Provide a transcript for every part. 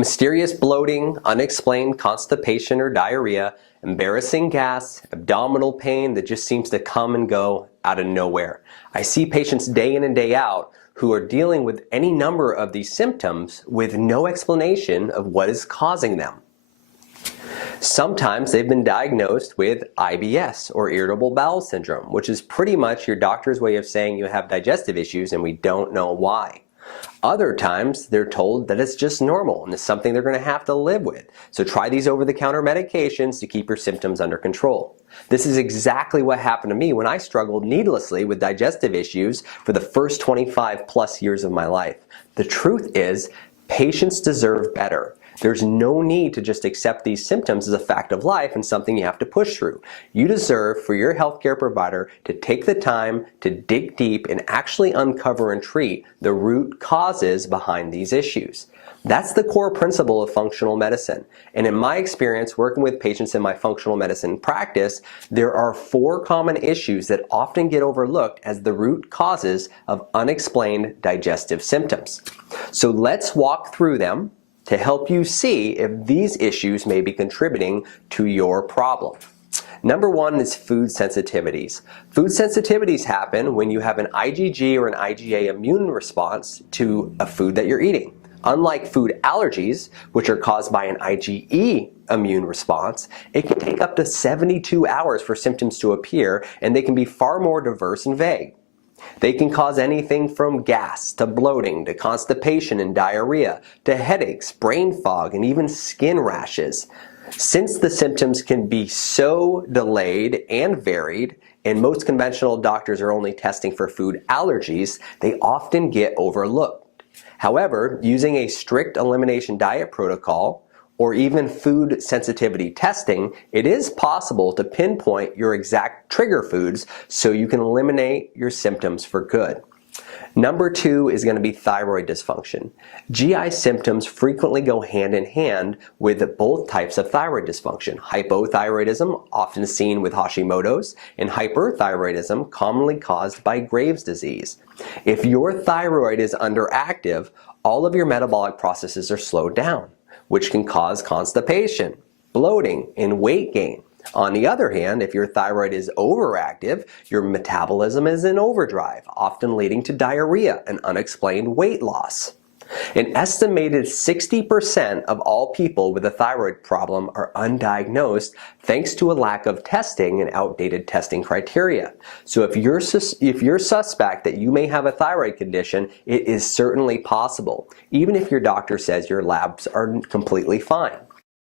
Mysterious bloating, unexplained constipation or diarrhea, embarrassing gas, abdominal pain that just seems to come and go out of nowhere. I see patients day in and day out who are dealing with any number of these symptoms with no explanation of what is causing them. Sometimes they've been diagnosed with IBS or irritable bowel syndrome, which is pretty much your doctor's way of saying you have digestive issues and we don't know why. Other times they're told that it's just normal and it's something they're going to have to live with. So try these over-the-counter medications to keep your symptoms under control. This is exactly what happened to me when I struggled needlessly with digestive issues for the first 25 plus years of my life. The truth is, patients deserve better. There's no need to just accept these symptoms as a fact of life and something you have to push through. You deserve for your healthcare provider to take the time to dig deep and actually uncover and treat the root causes behind these issues. That's the core principle of functional medicine. And in my experience working with patients in my functional medicine practice, there are 4 common issues that often get overlooked as the root causes of unexplained digestive symptoms. So let's walk through them to help you see if these issues may be contributing to your problem. Number 1 is food sensitivities. Food sensitivities happen when you have an IgG or an IgA immune response to a food that you're eating. Unlike food allergies, which are caused by an IgE immune response, it can take up to 72 hours for symptoms to appear, and they can be far more diverse and vague. They can cause anything from gas, to bloating, to constipation and diarrhea, to headaches, brain fog, and even skin rashes. Since the symptoms can be so delayed and varied, and most conventional doctors are only testing for food allergies, they often get overlooked. However, using a strict elimination diet protocol, or even food sensitivity testing, it is possible to pinpoint your exact trigger foods so you can eliminate your symptoms for good. Number 2 is going to be thyroid dysfunction. GI symptoms frequently go hand in hand with both types of thyroid dysfunction. Hypothyroidism, often seen with Hashimoto's, and hyperthyroidism, commonly caused by Graves' disease. If your thyroid is underactive, all of your metabolic processes are slowed down, which can cause constipation, bloating, and weight gain. On the other hand, if your thyroid is overactive, your metabolism is in overdrive, often leading to diarrhea and unexplained weight loss. An estimated 60% of all people with a thyroid problem are undiagnosed thanks to a lack of testing and outdated testing criteria. So if you're suspect that you may have a thyroid condition, it is certainly possible, even if your doctor says your labs are completely fine.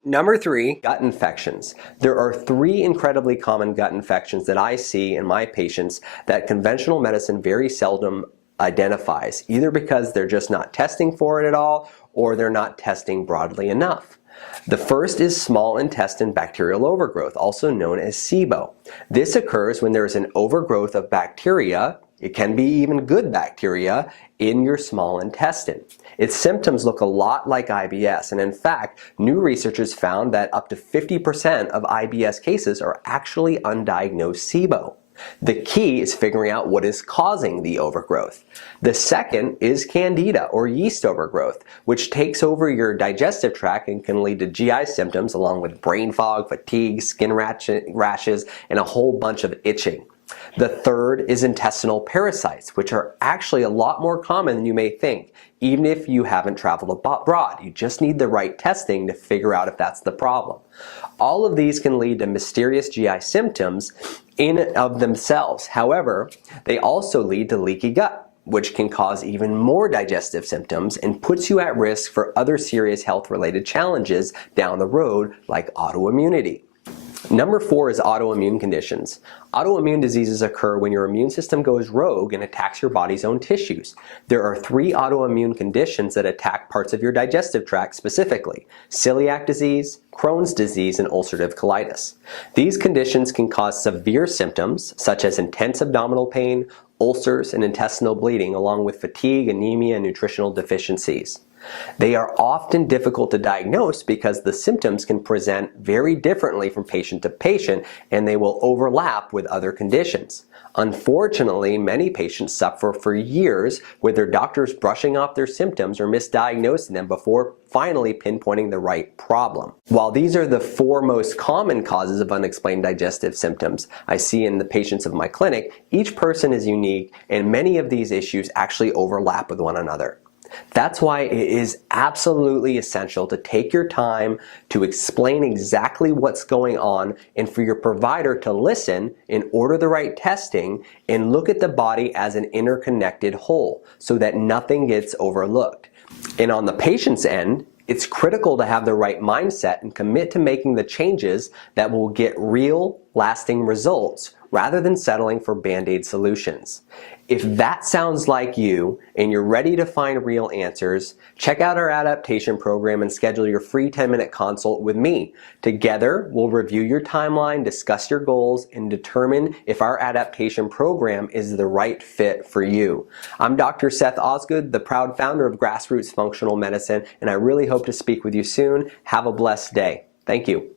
Number 3, gut infections. There are 3 incredibly common gut infections that I see in my patients that conventional medicine very seldom identifies, either because they're just not testing for it at all or they're not testing broadly enough. The first is small intestine bacterial overgrowth, also known as SIBO. This occurs when there is an overgrowth of bacteria, it can be even good bacteria, in your small intestine. Its symptoms look a lot like IBS, and in fact, new research has found that up to 50% of IBS cases are actually undiagnosed SIBO. The key is figuring out what is causing the overgrowth. The second is candida or yeast overgrowth, which takes over your digestive tract and can lead to GI symptoms along with brain fog, fatigue, skin rashes, and a whole bunch of itching. The third is intestinal parasites, which are actually a lot more common than you may think, even if you haven't traveled abroad. You just need the right testing to figure out if that's the problem. All of these can lead to mysterious GI symptoms in and of themselves. However, they also lead to leaky gut, which can cause even more digestive symptoms and puts you at risk for other serious health-related challenges down the road, like autoimmunity. Number 4 is autoimmune conditions. Autoimmune diseases occur when your immune system goes rogue and attacks your body's own tissues. There are 3 autoimmune conditions that attack parts of your digestive tract specifically: celiac disease, Crohn's disease, and ulcerative colitis. These conditions can cause severe symptoms such as intense abdominal pain, ulcers, and intestinal bleeding, along with fatigue, anemia, and nutritional deficiencies. They are often difficult to diagnose because the symptoms can present very differently from patient to patient, and they will overlap with other conditions. Unfortunately, many patients suffer for years with their doctors brushing off their symptoms or misdiagnosing them before finally pinpointing the right problem. While these are the 4 most common causes of unexplained digestive symptoms I see in the patients of my clinic, each person is unique and many of these issues actually overlap with one another. That's why it is absolutely essential to take your time to explain exactly what's going on and for your provider to listen and order the right testing and look at the body as an interconnected whole so that nothing gets overlooked. And on the patient's end, it's critical to have the right mindset and commit to making the changes that will get real, lasting results rather than settling for Band-Aid solutions. If that sounds like you and you're ready to find real answers, check out our adaptation program and schedule your free 10-minute consult with me. Together, we'll review your timeline, discuss your goals, and determine if our adaptation program is the right fit for you. I'm Dr. Seth Osgood, the proud founder of Grassroots Functional Medicine, and I really hope to speak with you soon. Have a blessed day. Thank you.